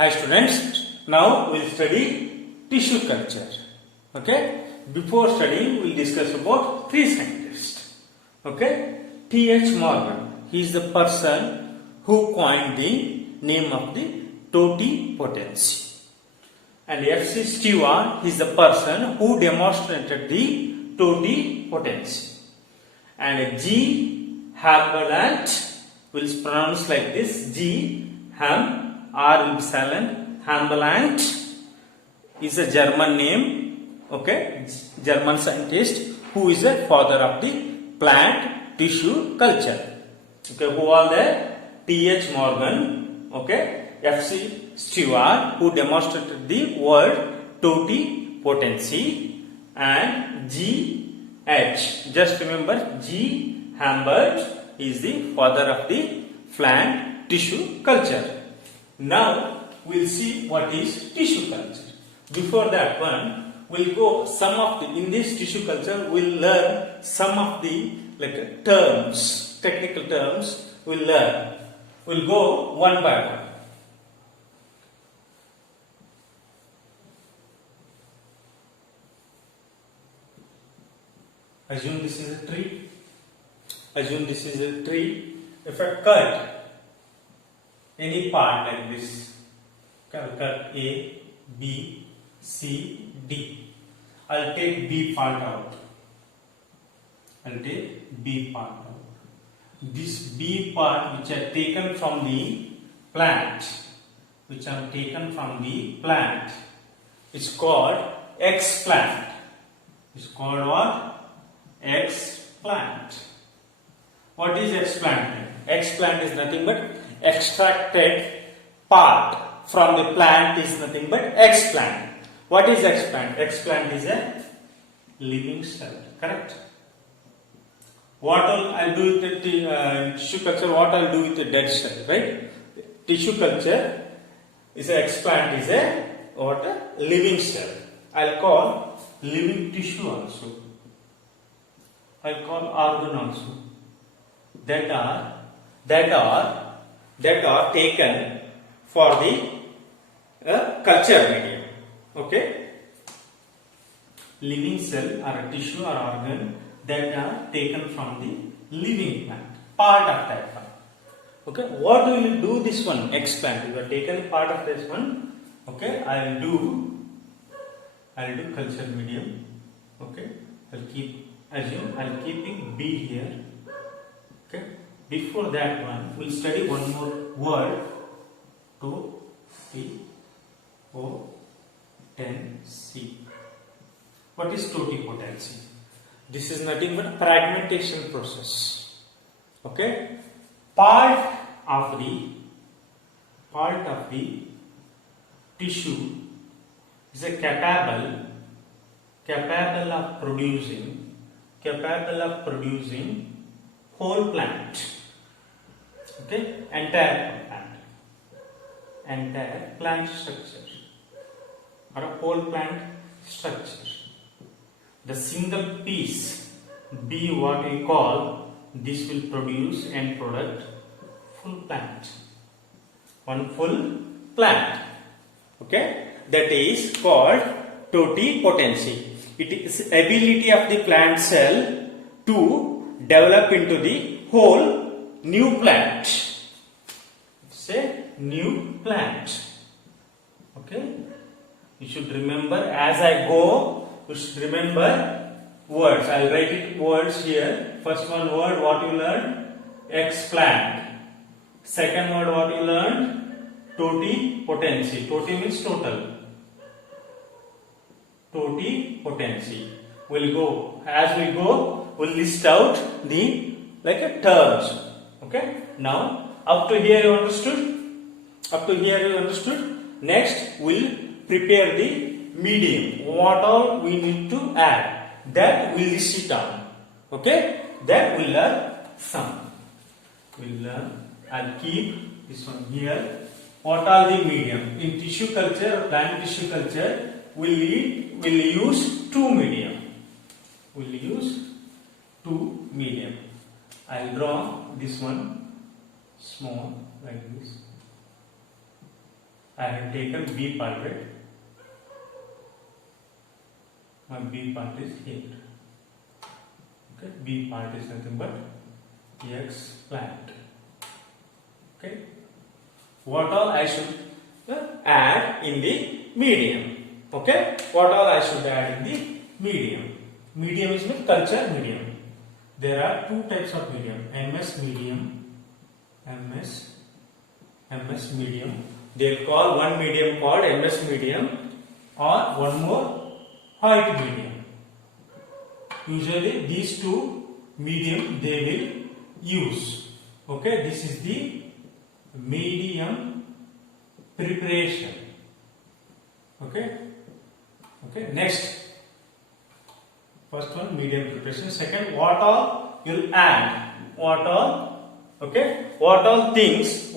Hi students, now we will study tissue culture. Okay, before studying we will discuss about three scientists. Okay, T.H. Morgan, he is the person who coined the name of the totipotency. And F.C. Stewart is the person who demonstrated the totipotency. And G. Hammarberg will pronounce like this, G. R will be silent. Hammarberg is a German name, okay, German scientist who is a father of the plant tissue culture. Okay, who are there? T.H. Morgan, okay, F.C. Stewart, who demonstrated the word totipotency, and G.H. Just remember, G. Hamburg is the father of the plant tissue culture. Now we'll see what is tissue culture. Before that one, we'll go some of the, in this tissue culture we'll learn some of the terms, technical terms we'll learn. We'll go one by one. Assume this is a tree. Assume this is a tree. If I cut any part like this, I'll cut A, B, C, D. I'll take B part out. I'll take B part out. This B part which I have taken from the plant, it's called explant. It's called what? Explant. What is explant? Explant is nothing but extracted part from the plant is nothing but explant. What is explant? Explant is a living cell, correct? What I'll do with the tissue culture, what I'll do with the dead cell, right? Tissue culture is a explant is a what? A living cell. I'll call living tissue also. I'll call organ also. That are taken for the culture medium. Okay, living cell or a tissue or organ that are taken from the living plant, part of that plant. Okay, what will you do this one? Explant. You have taken a part of this one. Okay, I'll do culture medium. Okay, I'll keeping B here. Okay. Before that one, we'll study one more word. Totipotency. What is totipotency? This is nothing but fragmentation process. Okay. Part of the tissue is a capable of producing whole plant. Okay, entire plant structure or a whole plant structure. The single piece B, what we call, this will produce end product full plant. One full plant. Okay, that is called totipotency. It is ability of the plant cell to develop into the whole new plant. Say new plant. Okay, you should remember as I go, you should remember words. I'll write it words here. First one word, what you learned? Explant. Second word, what you learned? Totipotency. Toti means total. Totipotency. We'll go, as we go, we'll list out the terms. Okay, now up to here you understood? Next we'll prepare the medium. What all we need to add, that we'll list it down. Okay, that we'll learn some. I'll keep this one here. What are the medium? In tissue culture, plant tissue culture, we'll use two medium. I'll draw this one small like this. I have taken B part, right? My B part is here. Okay, B part is nothing but X plant. Okay, what all I should add in the medium? Okay, what all I should add in the medium? Medium is mean culture medium. There are two types of medium: MS medium, MS medium. They'll call one medium called MS medium, or one more white medium. Usually these two medium they will use. Okay, this is the medium preparation. Okay, next, first one medium preparation. Second, what all you'll add? What all? Okay, what all things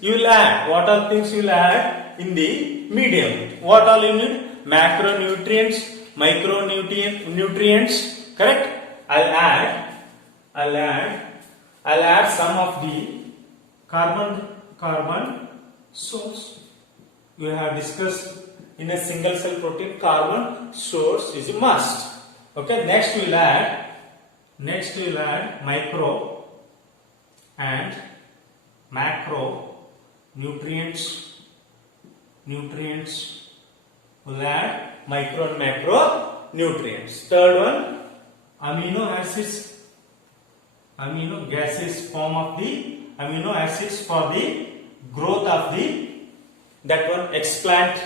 you will add? What all things you will add in the medium? What all you need? Macronutrients, micronutrients. Correct? I'll add some of the carbon source. We have discussed in a single cell protein carbon source is a must. Okay, next we'll add micro and macro nutrients. We'll add micro and macro nutrients. Third one, amino acids, amino gases form of the amino acids for the growth of the that one explant.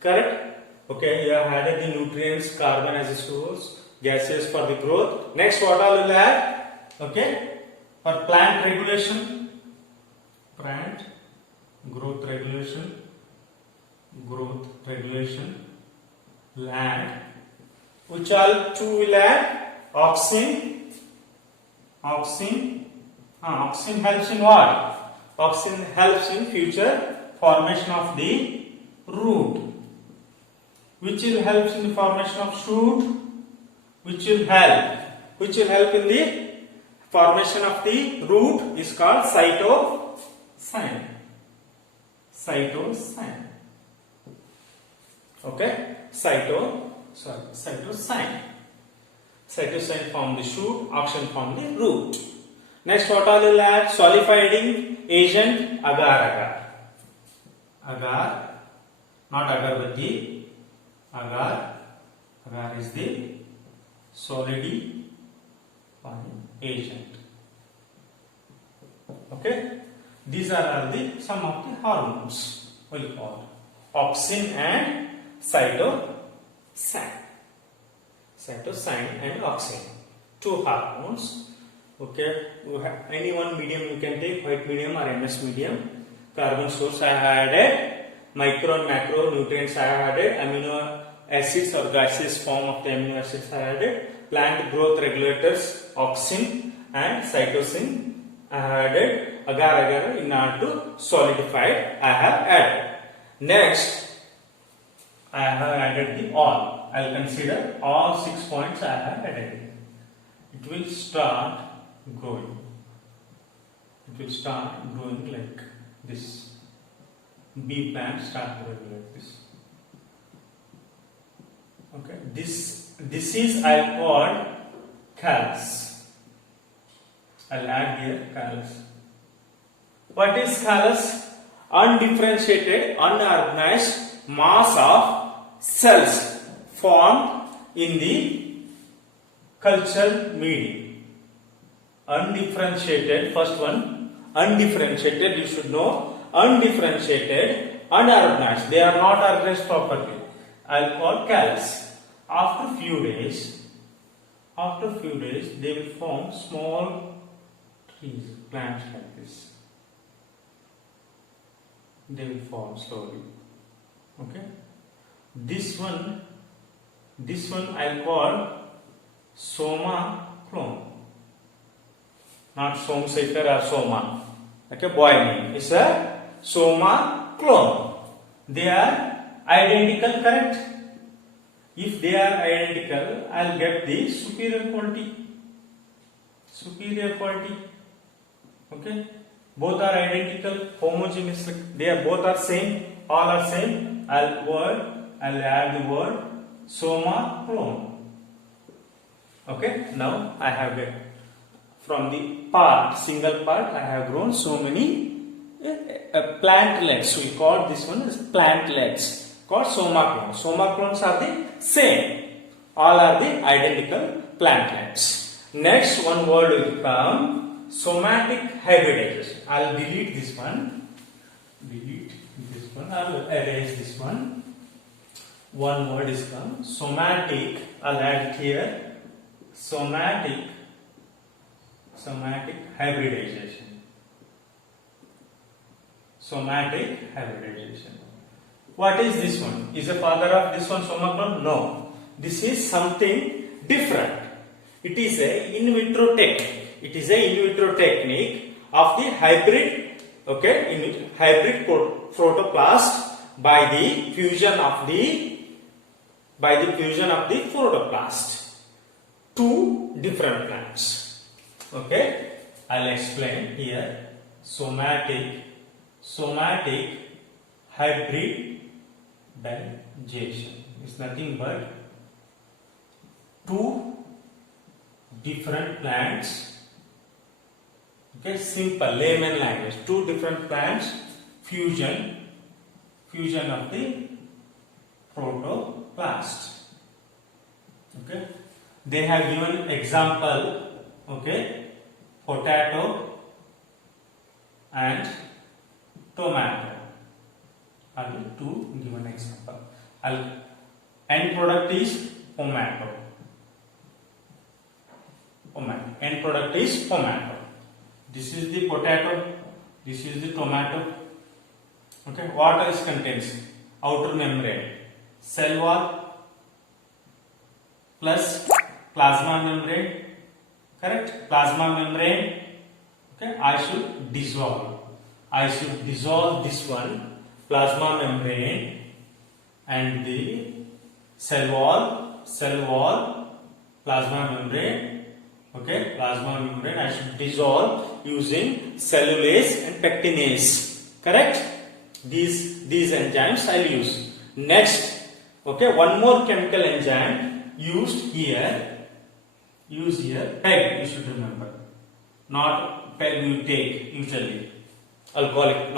Correct? Okay, you have added the nutrients, carbon as a source, gases for the growth. Next, what all will add? Okay, for plant regulation, plant growth regulation, land. Which all two will add? Auxin helps in what? Auxin helps in future formation of the root. Which will help in the formation of shoot? Which will help in the formation of the root is called cytosine. Okay, cytosine. Cytosine form the shoot, auxin form the root. Next, what all will add? Solidifying agent, agar. Agar, not agarbatti. Agar is the solidifying agent. Okay, these are some of the hormones we'll call auxin and cytosine and auxin, two hormones. Okay, any one medium you can take, white medium or MS medium. Carbon source I have added, micro and macro nutrients I have added, amino acids or gaseous form of the amino acids I have added, plant growth regulators, auxin and cytosine I have added, agar in order to solidify I have added. Next, I have added the all. I will consider all 6 points I have added. It will start growing. Like this. B plant start growing like this. Okay. This is I called callus. I'll add here callus. What is callus? Undifferentiated, unorganized mass of cells formed in the culture medium. Undifferentiated, first one, undifferentiated, you should know, undifferentiated, unorganized, they are not organized properly. I'll call callus. After few days, they will form small trees, plants like this. They will form slowly. Okay. This one I'll call soma clone. Not Somsekhar or Soma. Okay, boy name. It's a soma clone. They are identical, correct? If they are identical, I'll get the superior quality. Okay. Both are identical, homogeneous. They are both are same. All are same. I'll add the word soma clone. Okay. Now I have from the single part, I have grown so many plant legs. We call this one as plant legs, called soma clones. Soma clones are the same. All are the identical plant legs. Next one word will come somatic hybridization. I'll delete this one. I'll erase this one. One word is come somatic. I'll add it here. Somatic hybridization. Somatic hybridization. What is this one? Is the father of this one soma clone? No. This is something different. It is a in vitro technique. It is a in vitro technique of the hybrid, hybrid protoplast by the fusion of the protoplast. Two different plants. Okay, I'll explain here. Somatic hybridization is nothing but two different plants. Okay, simple layman language. Two different plants fusion of the protoplast. Okay, they have given example. Okay, potato and tomato. I will give an example. End product is tomato. End product is tomato. This is the potato. This is the tomato. Okay. What else contains? Outer membrane, cell wall plus plasma membrane. Correct? Plasma membrane. Okay. I should dissolve this one, plasma membrane, and the cell wall, plasma membrane. Okay, plasma membrane I should dissolve using cellulase and pectinase. Correct? These enzymes I will use. Next, okay, one more chemical enzyme used here. Use here PEG. You should remember. Not PEG you take usually. Alcoholic.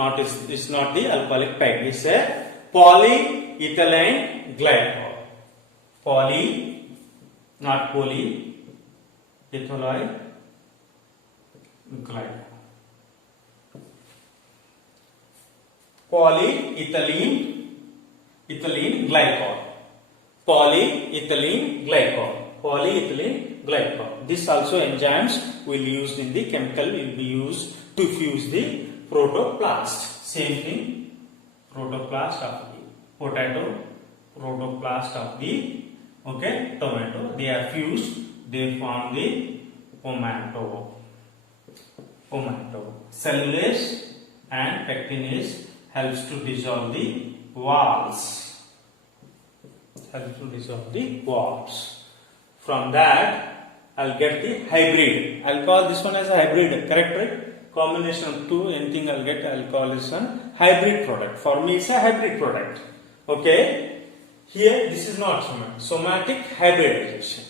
It's not the alcoholic PEG. It's a polyethylene glycol. Not poly. Ethylene glycol. Polyethylene glycol. This also enzymes will be used in the chemical will be used to fuse the protoplast. Same thing. Protoplast of the potato, protoplast of the tomato. They are fused. They form the tomato. Cellulase and pectinase helps to dissolve the walls. From that, I'll get the hybrid. I'll call this one as a hybrid. Correct, right? Combination of two, anything I'll call this one hybrid product. For me, it's a hybrid product. Okay. Here, this is not somatic hybridization.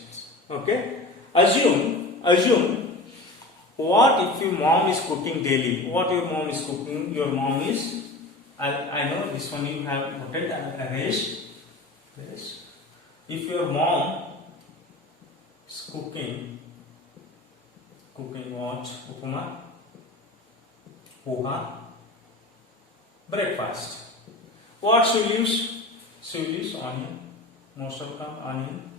Okay. Assume what if your mom is cooking daily? What your mom is cooking? Your mom is, I know this one you have put it, erase. If your mom is cooking what? Upama, poha, breakfast. What should you use? So you use onion, most of the time onion,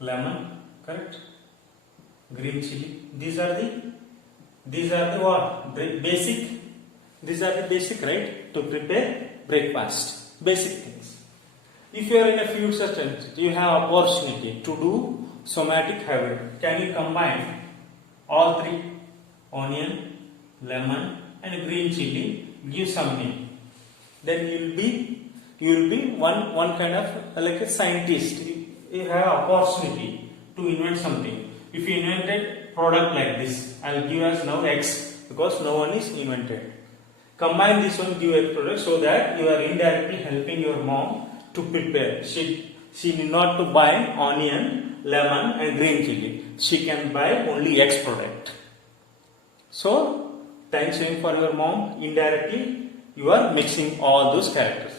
lemon, correct? Green chili. These are the what? Basic. These are the basic, right? To prepare breakfast. Basic things. If you are in a future stage, you have opportunity to do somatic hybrid. Can you combine all three? Onion, lemon, and green chili. Give some name. Then you will be one kind of like a scientist. You have opportunity to invent something. If you invented product like this, I'll give us now X. because no one is invented. Combine this one, give X product, so that you are indirectly helping your mom to prepare. She need not to buy onion, lemon and green chili. She can buy only X product. So, time saving for your mom. Indirectly, you are mixing all those characters.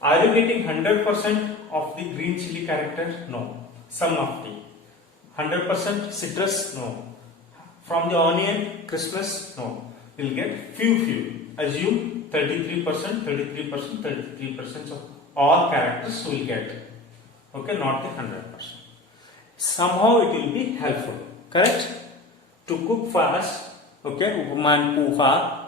Are you getting 100% of the green chili character? No. Some of the 100% citrus? No. From the onion, Christmas? No. We'll get few. Assume 33%, 33% of all characters will get. Okay, not the 100%. Somehow it will be helpful. Correct? To cook fast. Okay, upma and puha.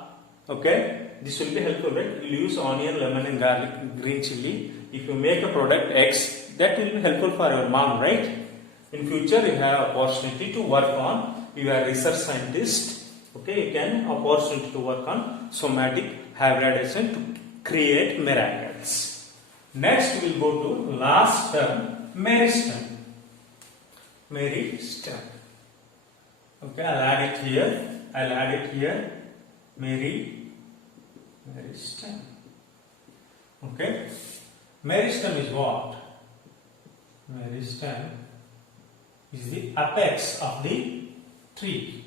Okay, this will be helpful, right? You use onion, lemon and garlic, green chili. If you make a product X, that will be helpful for your mom, right? In future, you have opportunity to work on. You are a research scientist. Okay, you can opportunity to work on somatic hybridization to create miracles. Next, we will go to last term, meristem. Meristem. Okay, I'll add it here. Meristem. Okay, meristem is what? Meristem is the apex of the tree.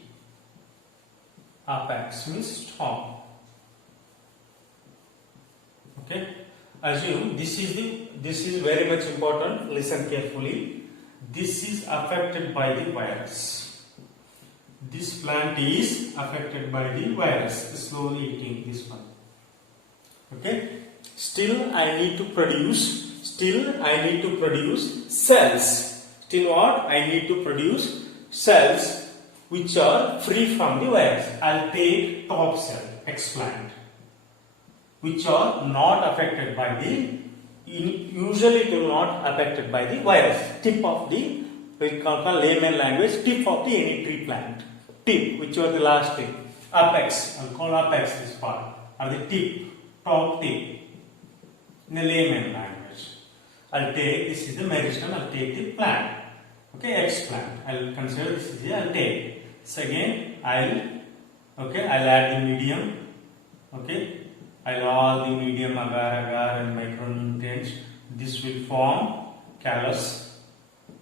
Apex means top. Okay, assume this is very much important. Listen carefully. This is affected by the virus. This plant is affected by the virus. Slowly eating this one. Okay. Still I need to produce cells. Still what? I need to produce cells which are free from the virus. I'll take top cell, X plant, which are not affected by the, usually it will not affected by the virus. Tip of the, we call layman language, tip of the any tree plant. Tip, which are the last tip. Apex, I'll call apex this part, or the tip, top tip, in the layman language. I'll take, this is the meristem, I'll take the plant. Okay, X plant. I'll consider this is here, I'll take. So again, I'll add the medium. Okay, I'll add the medium, agar and micronutrients. This will form callus.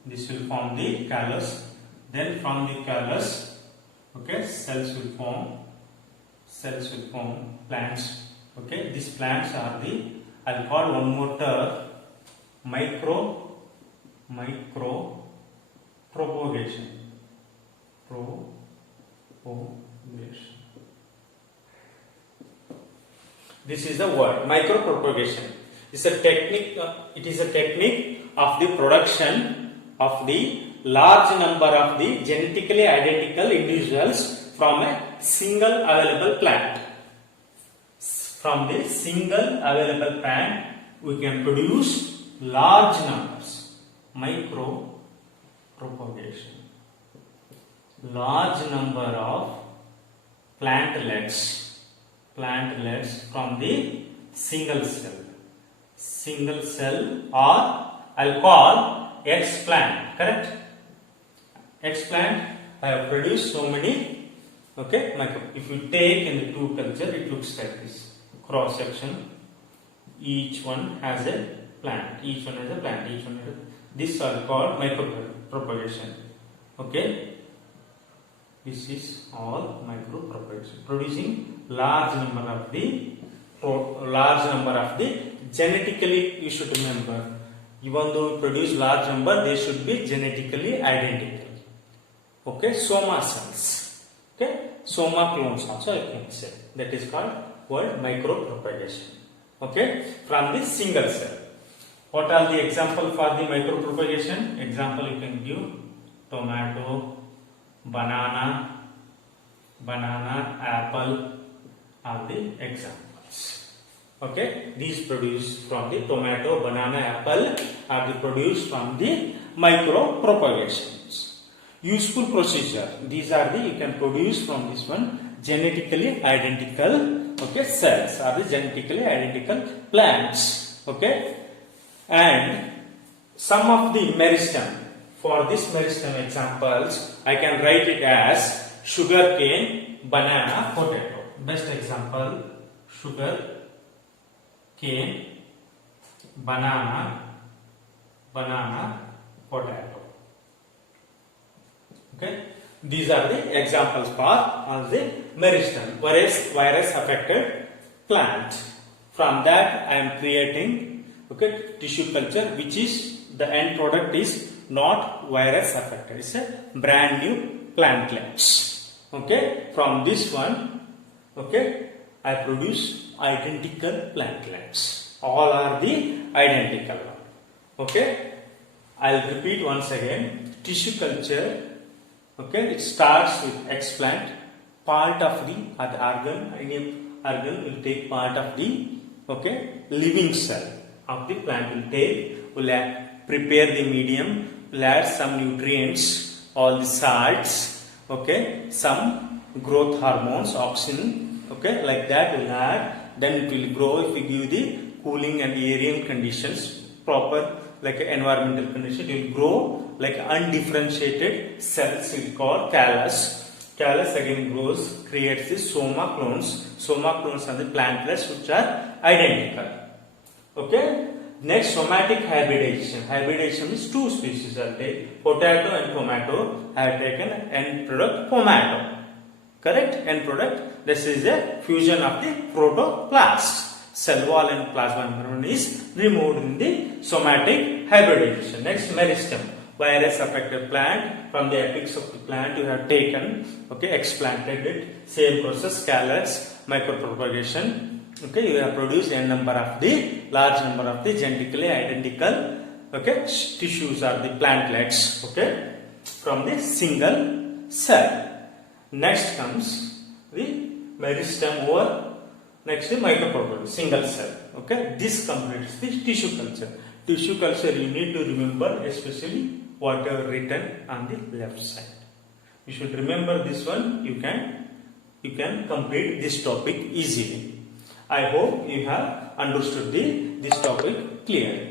This will form the callus. Then from the callus, okay, cells will form plants. Okay, these plants are the, I'll call one more term, micro propagation. This is the word micropropagation. It is a technique of the production of the large number of the genetically identical individuals from a single available plant. From the single available plant, we can produce large numbers. Micropropagation. Large number of plantlets from the single cell, or I'll call X plant. Correct? X plant, I have produced so many. Okay, if you take in the two culture, it looks like this cross section. Each one has a plant. This are called micropropagation. Okay. This is all micropropagation, producing large number of the genetically. You should remember, even though we produce large number, they should be genetically identical. Okay, soma cells. Okay, soma clones also I can say. That is called word micropropagation. Okay, from the single cell. What are the example for the micropropagation? Example you can give: tomato, banana, apple are the examples. Okay, these produced from the tomato, banana, apple are the produced from the micropropagations. Useful procedure. These are the, you can produce from this one genetically identical, okay, cells are the genetically identical plants. Okay, and some of the meristem. For this meristem examples, I can write it as sugar cane, banana, potato. Best example, sugar cane, banana, potato. Okay, these are the examples for the meristem, virus affected plant. From that I am creating tissue culture, which is the end product is not virus affected. It's a brand new plantlets. Okay, from this one, I produce identical plantlets. All are the identical one. Okay, I'll repeat once again. Tissue culture. Okay, it starts with explant. Part of the organ, any organ will take part of the living cell of the plant. Will prepare the medium, will add some nutrients, all the salts, some growth hormones, oxygen, like that will add. Then it will grow if we give the cooling and aerial conditions, proper like environmental condition. It will grow like undifferentiated cells, we call callus. Callus again grows, creates the soma clones. Soma clones are the plantlets which are identical. Okay. Next, somatic hybridization. Hybridization is two species are there. Potato and tomato have taken end product tomato. Correct? End product. This is a fusion of the protoplast. Cell wall and plasma membrane is removed in the somatic hybridization. Next, meristem. Virus affected plant, from the apex of the plant you have taken, explanted it. Same process, calyx, micropropagation. You have produced large number of the genetically identical tissues are the plantlets from the single cell. Next comes the meristem over. Next is micropropagation, single cell. This completes the tissue culture. Tissue culture you need to remember, especially whatever written on the left side. You should remember this one. You can complete this topic easily. I hope you have understood this topic clearly.